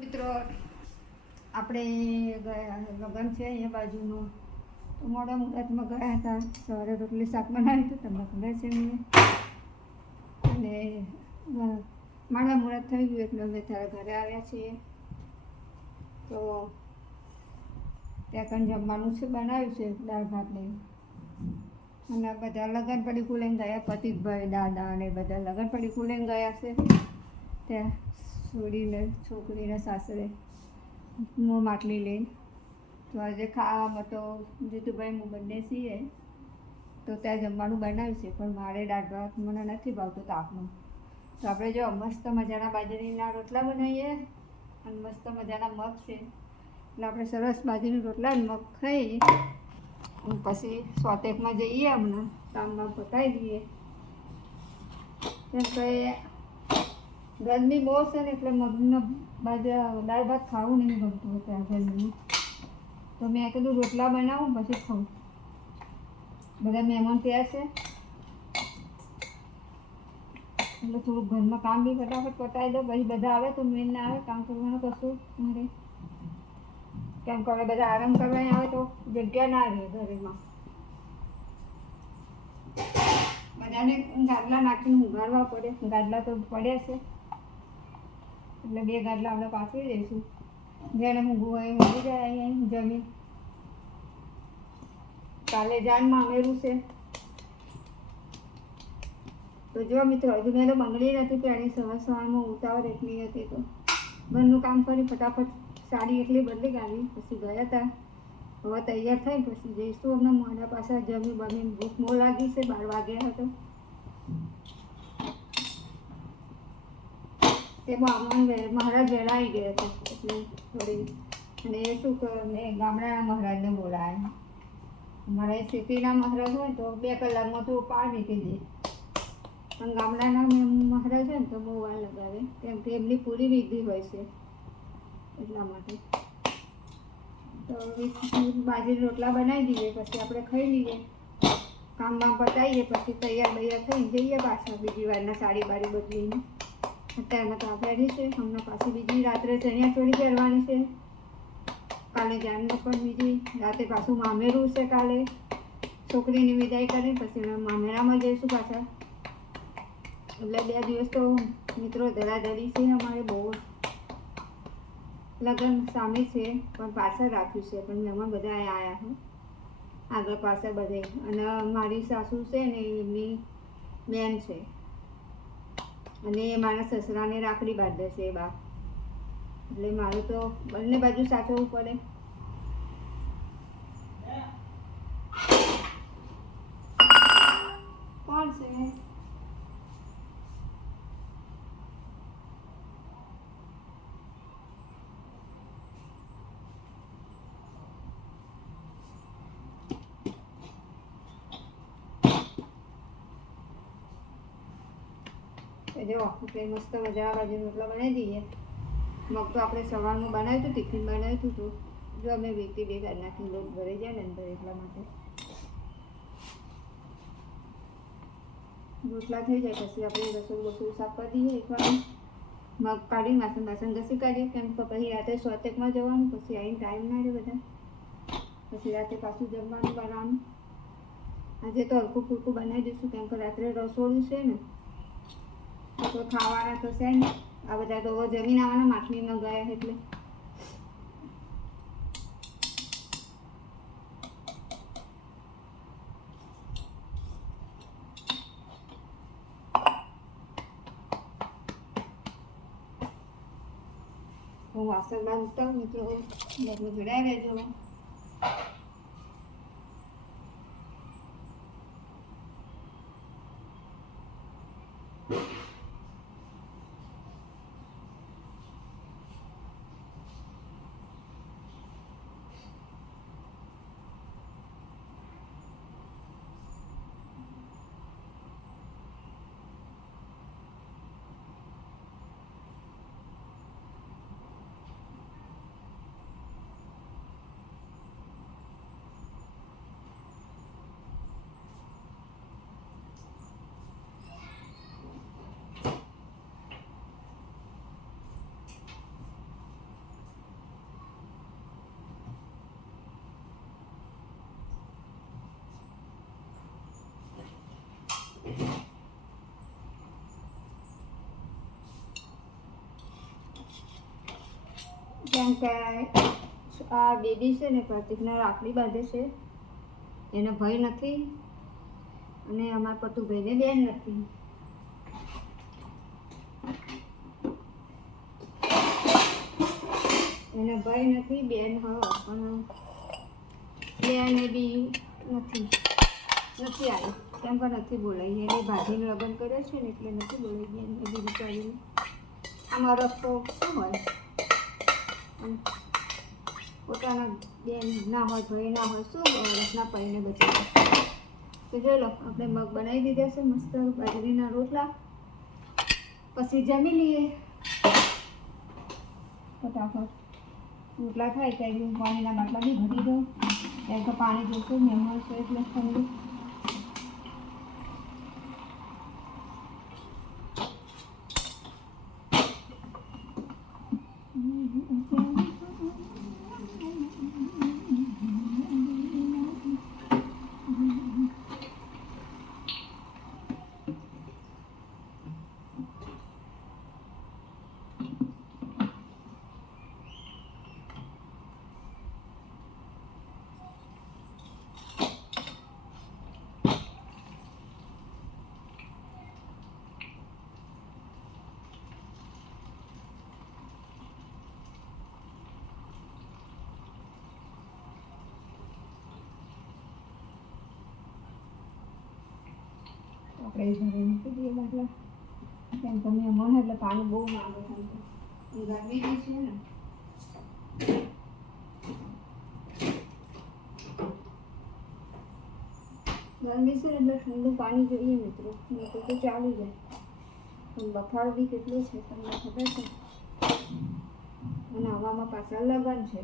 મિત્રો, આપણે લગ્ન છે, અહીંયા બાજુનું. તો મોડા મુહૂર્તમાં ગયા હતા, સવારે રોટલી શાક બનાવ્યું હતું, તમને ખબર છે મને અને મારા મુહૂર્ત થઈ ગયું એટલે અમે તારા ઘરે આવ્યા છીએ. તો ત્યાં કંઈ જમવાનું છે, બનાવ્યું છે, દાળ ભાત ને અને બધા લગન પડી કુલેન ગયા, પતિતભાઈ, દાદા અને બધા લગન પડી કુલેન ગયા છે. ત્યાં છોડીને, છોકરીને સાસરે મોં માટલી લઈને. તો આજે ખાવામાં તો જીતુભાઈ, હું બંને છીએ. તો ત્યાં જમવાનું બનાવ્યું છે, પણ મારે દાળ ભાત મને નથી ભાવતું તાપનું તો આપણે જો મસ્ત મજાના બાજરીના રોટલા બનાવીએ, અને મસ્ત મજાના મગ છે. એટલે આપણે સરસ બાજરીના રોટલા અને મગ ખાઈ પછી સ્વાતેકમાં જઈએ હમણાં, કામમાં પતાવી દઈએ. કેમ કે ગરમી બહુ છે ને એટલે મગનો દાળ ભાત ખાવું નહીં ગમતું હતું આ ગરમીમાં તો મેં કીધું રોટલા બનાવું પછી ખાઉં. બધા મહેમાન ત્યાં છે. એટલે થોડુંક ઘરમાં કામ બી ફટાફટ પતાવી દો. પછી બધા આવે તો મેન ના આવે, કામ કરવાનું કશું મારે. કેમ કે બધા આરામ કરવા આવે તો જગ્યા ના રહે ઘરેમાં. બધાને ગાદલા નાખીને ઉગાડવા પડે. ગાદલા તો પડ્યા છે. એટલે બે ગાડલા આપણે પાથરી દઈશું. જેને ઊંઘવું હોય ઊંઘી જાય અહીંયા જમીન. કાલે જાનમાં અમેરું છે. તો જો મિત્રો, હજુ મેં તો બંગડી નથી પહેરી, સવાર સવારમાં ઉતાવળ એટલી હતી તો. ઘરનું કામ કરી ફટાફટ સાડી એટલી બદલી ગાવી પછી ગયા હતા. હવે તૈયાર થઈ પછી જઈશું અમને મોડા પાછા જમી બમી ભૂખ મો લાગી છે, બાર વાગ્યા હતો. તે બામણ મહારાજ આવી ગયા હતા. એટલે થોડી, અને એ શું મેં ગામડાના મહારાજને બોલાયા અમારે સિટીના મહારાજ હોય તો બે કલાકમાં તો પાર નીકળી જાય. પણ ગામડાના મહારાજ હોય ને તો બહુ વાર લગાવે. કેમ કે એમની પૂરી વિધિ હોય છે એટલા માટે. તો બાજરી રોટલા બનાવી દઈએ પછી આપણે ખાઈ લઈએ. કામમાં પતાવીએ, પછી તૈયાર બૈયાર થઈને જઈએ પાછા બીજી વારના સાડી બારી બદલીને. અત્યારમાં તો આ છે, હમણાં પાછી બીજી રાત્રે ચણિયા ચોળી પહેરવાની છે. કાલે જાનને પણ બીજી, રાતે પાછું મામેરું છે કાલે. છોકરીની વિદાય કરી પછી મામેરામાં જઈશું પાછા. એટલે બે દિવસ તો મિત્રો ધરાધરી છે અમારે બહુ. લગ્ન સામે છે, પણ પાછળ રાખ્યું છે, પણ મહેમાન બધા આવ્યા છે આગળ પાછળ બધે. અને મારી સાસુ છે ને એમની બેન છે. અને મારા સસરાને રાખડી બાંધે છે એ બા. એટલે મારું તો બંને બાજુ સાચવવું પડે. કોણ છે? જો, આપણે મસ્ત મજા બાજુ રોટલા બનાવી દઈએ. મગ તો આપણે સવારમાં બનાવ્યું હતું, ટિફિન બનાવ્યું હતું. તો જો, અમે વીટી બે કાઢ નાખીને લોટ જાય ને અંદર એટલા માટે. રોટલા થઈ જાય પછી આપણે રસોઈ બસોઈ સાફ કરી દઈએ એકવાર મગ કાઢી વાસણ વાસણ ઘસી કાઢીએ. કેમ કે પછી રાતે સોતેકમાં જવાનું, પછી આવીને ટાઈમ ના રહે બધા. પછી રાતે પાછું જમવાનું બનાવવાનું. આજે તો હલકું ફૂલકું બનાવી દઈશું, કેમ કે રાત્રે રસોડું છે ને. તો ખાવાના તો છે ને. આ બધા તો જમીન આવવાના માછલીમાં ગયા એટલે. હું વાસણ બાંધતા મિત્રો જોડાઈ રહેજો. કેમ કે આ બેબી છે ને પ્રતિકને રાખડી બાંધે છે. એને ભય નથી અને અમારા પતુભાઈને બેન નથી. એને ભય નથી, બેન હવે પણ બેન બી નથી. નથી આવી. કેમ કે નથી બોલાવી એને ભાભીને લગ્ન કર્યો છે ને એટલે નથી બોલાવી બેન એ બી વિચારીને. અમારો તો શું હોય? પોતાના બેન ના હોય, ભાઈ ના હોય, શું વર્ષના પૈને બચાવે તો જોઈ લો, આપણે મગ બનાવી દીધા છે, મસ્ત બાજરીના રોટલા. પછી જમી લઈએ. ફટાફટ. રોટલા થાય, ત્યારે હું પાણીના બાટલા બી ભરી દઉં. ત્યારે તો પાણી જોશું મહેમાન છે એટલે ઠંડુ આપણે એ ઘરે મૂકી દઈએ બાટલા. કેમ મહેમાન હોય એટલે પાણી બહુ માંગે છે એ ગરમી બી છે ને. ગરમી છે એટલે ઠંડુ પાણી જોઈએ મિત્રો. નહીં તો ચાલી જાય. પણ બફાળ બી કેટલો છે તમને ખબર છે? અને હવામાં પાછા લગન છે.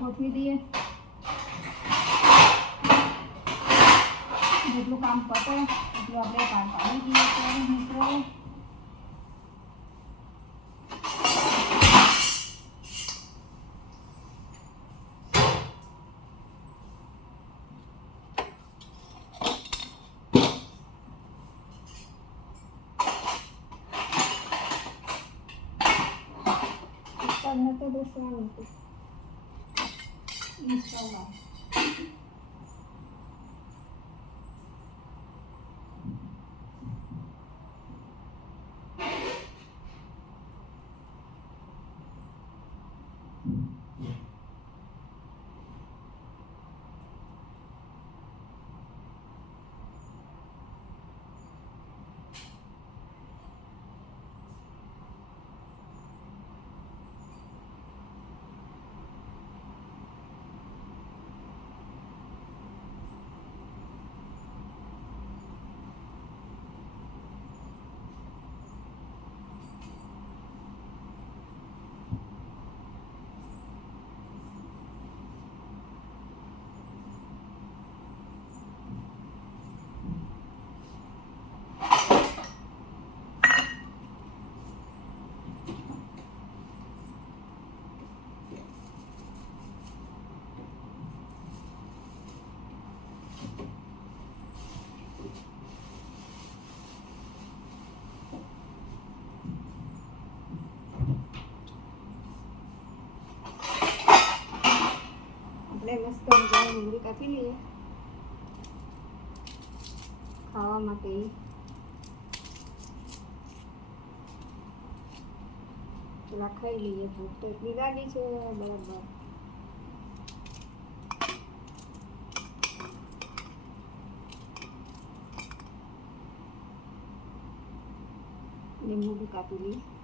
ગોઠવી દઈએ. જેટલું કામ પતે એટલું આપણે કામ પાડી દઈએ ત્યારે મિત્રો તમને તો બેસવાનું હતું ઇન્સ્ટામાં આપણે મસ્ત મજાની ડુંગળી કાપી લઈએ ખાવા માટે પેલા ખાઈ લઈએ ભૂખ તો એટલી લાગી છે બરાબર લીંબુ બી કાપી લઈએ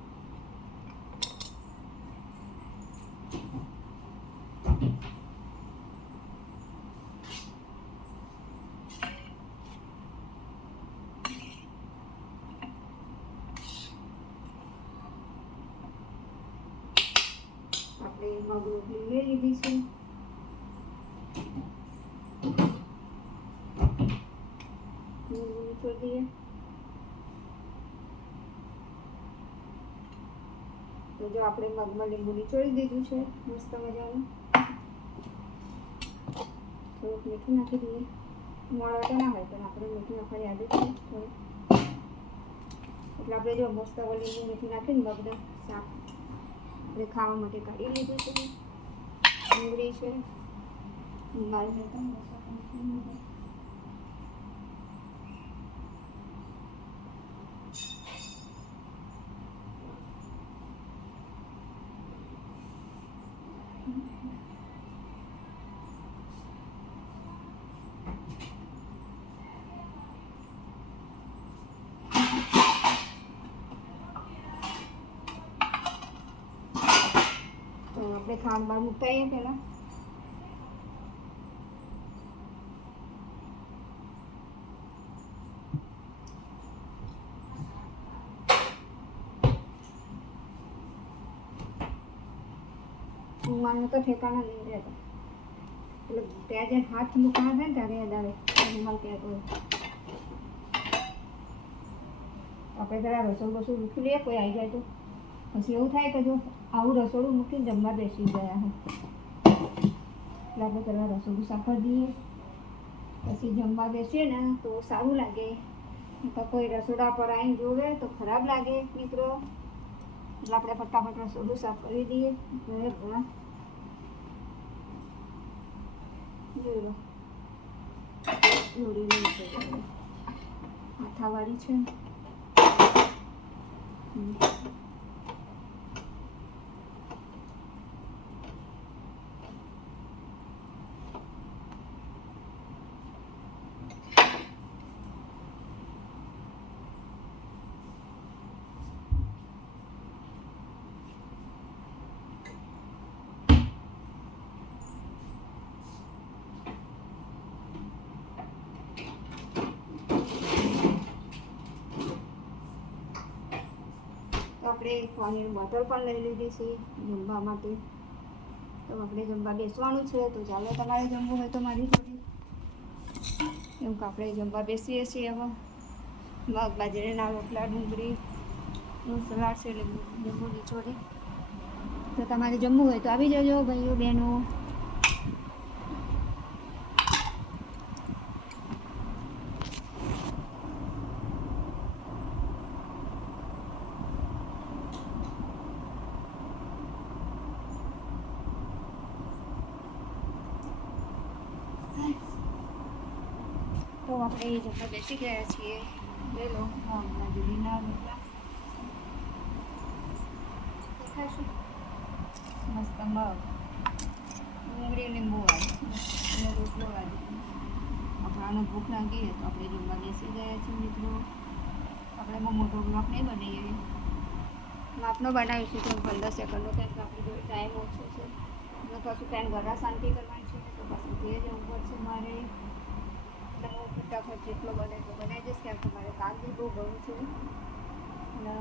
આપણે મગ લઈ લીધી છે લીંબુ દઈએ તો જો આપણે મગમાં લીંબુ નીચોડી દીધું છે મસ્ત મજાનું થોડુંક મીઠું નાખી દઈએ મોડા તો ના હોય પણ આપણે મીઠું નાખવાની આદત છે એટલે આપણે જો મસ્ત લીંબુ મીઠું નાખીને બગડા શાક આપણે ખાવા માટે કાઢી લીધું છે. ડુંગળી છે. Thank તો આપણે ખાંડ બાર મૂકતા આવીએ પહેલાં રૂમાલનું તો ઠેકાણા નહીં રહેતા એટલે ત્યાં જે હાથ મૂકવાના થાય ને ત્યારે યાદ આવે કે રૂમાલ ક્યાંક હોય આપણે જરા રસોઈ બસોઈ મૂકી લઈએ કોઈ આવી જાય તો પછી એવું થાય કે જો આવું રસોડું મૂકીને જમવા બેસી ગયા એટલે આપણે પહેલાં રસોડું સાફ કરી દઈએ પછી જમવા બેસીએ ને તો સારું લાગે. તો કોઈ રસોડા પર આવીને જોવે તો ખરાબ લાગે મિત્રો. એટલે આપણે ફટાફટ રસોડું સાફ કરી દઈએ જોઈ લો. દોરી માથાવાળી છે. આપણે પાણીની બોટલ પણ લઈ લીધી છે જમવા માટે. તો આપણે જમવા બેસવાનું છે, તો ચાલો તમારે જમવું હોય તો મારી જોડે. એમ કે આપણે જમવા બેસીએ છીએ હવે. મગ, બાજરીના રોટલા, ડુંગળી સલાડ છે લીંબુ લીંબુની નીચોડી તો તમારે જમવું હોય તો આવી જજો ભાઈઓ, બહેનો. આપણે જમવા બેસી ગયા છીએ. બે લો હમણાં દૂધીના રોટલા દેખાશે? મસ્ત મગ ડુંગળી લીંબુ વાળી રોટલો વાળી આપણાને ભૂખ લાગી તો આપણે જમવા બેસી ગયા છીએ, મિત્રો. આપણે બહુ મોટો બ્લોક નહીં બનાવીએ. માપનો બનાવીશું તો પંદર સેકન્ડનો કંઈક આપણી ટાઈમ ઓછો છે. કશું પેન ઘરા શાંતિ કરવાની છે, તો પાછું તે જવું પડશે મારે. ફટાફટ જેટલો બને એટલો બનાવી દઈશ કેમ કે મારે કામ બી બહુ ગયું છે. અને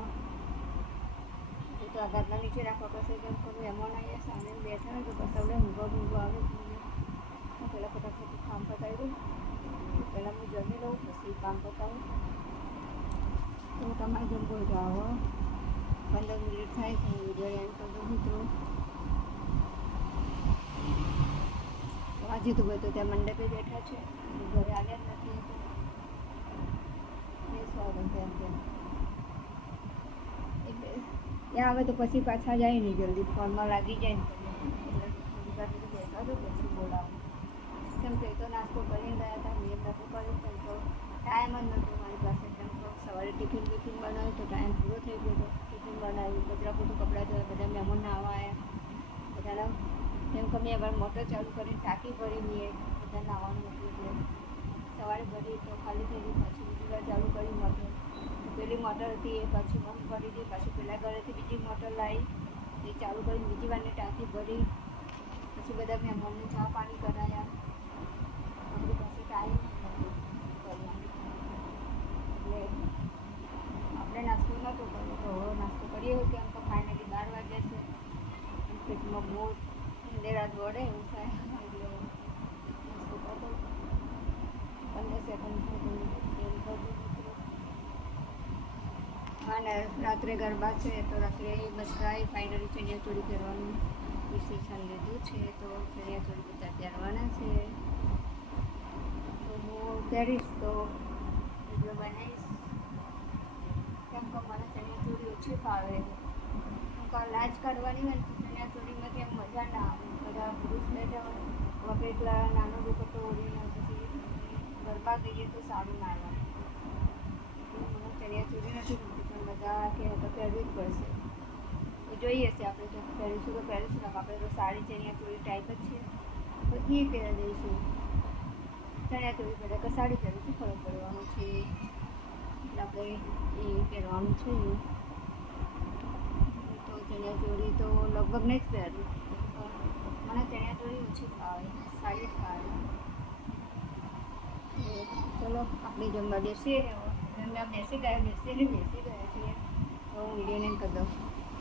તો આ નીચે રાખવા પડશે કેમ કે મહેમાન અહીંયા સામે બેઠા હોય તો પછી આપણે ઊંઘો ઊંઘો આવે હું પહેલાં ફટાફટ કામ પતાવી દઉં. પહેલાં હું જમી લઉં, પછી કામ પતાવું. તો તમારે જમવું જાઓ, પંદર મિનિટ થાય, તો હું એન્ડ કરી દઉં મિત્રો તો આજે તો બધું ત્યાં મંડપે બેઠા છે. ઘરે આવ્યા જ નથી. બેસવાનું તેમ તેમ એટલે ત્યાં આવે તો પછી પાછા જાય નહીં જલ્દી. ફોનમાં લાગી જાય ને એટલે બેસા તો પછી બોલાવું. કેમ કે તો નાસ્તો કરીને ગયા હતા. મેં નહોતું કર્યું કેમ તો ટાઈમ જ નહોતો મારી પાસે. કેમ સવારે ટિફિન બિફિન બનાવ્યું તો ટાઈમ પૂરો થઈ ગયો હતો ટિફિન બનાવ્યું કચરા પોતું કપડાં ધોયા, બધા મહેમાન આવવા આવ્યા. બધાના કેમ કે મેં એবার મોટર ચાલુ કરીને ટાંકી ભરી મેં બધા નાવાનું હતું એટલે સવારે ભરી તો ખાલી થઈ ગઈ પછી બીજી વાર ચાલુ કરી મોટર. પેલી મોટર હતી એ પછી બંધ કરી દીધી. પછી પેલા ઘરેથી બીજી મોટર લાવી, એ ચાલુ કરી બીજી વારની ટાંકી ભરી. પછી બધા મહેમાનને ચા પાણી કરાયા. આપણી પાસે ટાઈમ એટલે આપણે નાસ્તો નહોતો કર્યો. તો હવે નાસ્તો કરીએ કેમ તો ફાઇનલી બાર વાગ્યા છે. પેટમાં બહુ અંધેરા વડે એવું થાય. પંદર સેકન્ડ અને રાત્રે ગરબા છે તો રાત્રે બધા ફાઇનલી ચણિયા ચોરી કરવાનું ડિસિશન લીધું છે. તો ચણિયા ચોરી બધા પહેરવાના છે. તો હું પહેરીશ તો વીડિયો બનાવીશ. કેમ કે મને ચણિયા ચોરી ઓછી ફાવે. હું કાલ લાજ કાઢવાની હોય ને તો ચણિયા એમ મજા ના આવે. બધા પુરુષ બેઠા હોય વગર એટલા નાનો દુપટ્ટો ઓળીને ગરબા ગઈએ તો સારું ના મને ચણિયા ચોરી નથી ગમતી, પણ બધા કે પહેરવી જ પડશે. જોઈએ છે આપણે જો પહેરીશું તો પહેરીશું આપણે તો સાડી ચણિયા ચોળી ટાઈપ જ છે. તો એ પહેરી દઈશું. ચણિયા ચોળી પહેરે કે સાડી પહેરીશું, ફરક પડવાનો છે. એટલે આપણે એ પહેરવાનું છે. ચણિયા ચોળી તો લગભગ નહીં જ પહેરું મને ચણિયા ચોળી ઓછી ફાવે, સારી ફાવે. ચલો, આપણે જમવા બેસીએ. જમવા બેસી ગયા, બેસીને બેસી ગયા છીએ. તો હું વિડીયોને કરી દઉં.